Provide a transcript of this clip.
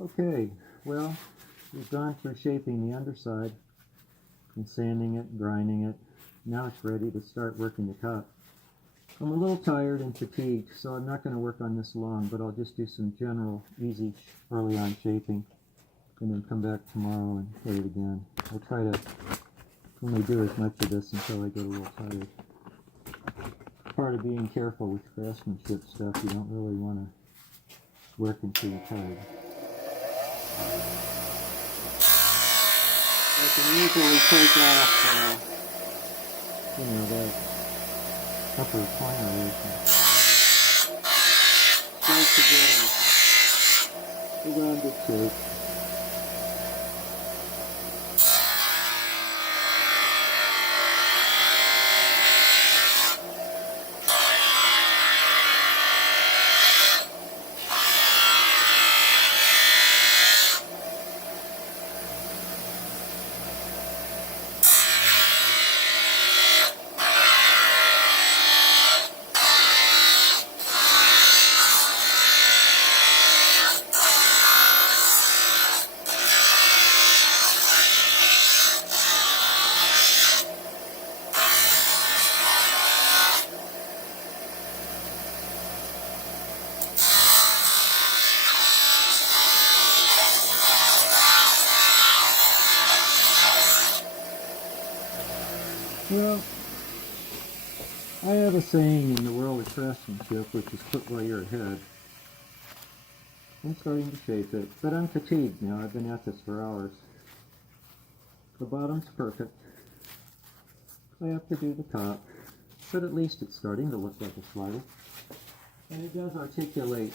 Okay, well, we've gone through shaping the underside and sanding it, grinding it. Now it's ready to start working the top. I'm a little tired and fatigued, so I'm not going to work on this long, but I'll just do some general, easy, early on shaping, and then come back tomorrow and hit it again. I'll try to only do as much of this until I get a little tired. Part of being careful with craftsmanship stuff, you don't really want to work until you're tired. I can usually take off, that upper corner and start to get a rounded shape. Well, I have a saying in the world of craftsmanship, which is put while you're ahead. I'm starting to shape it, but I'm fatigued now. I've been at this for hours. The bottom's perfect. I have to do the top, but at least it's starting to look like a slider. And it does articulate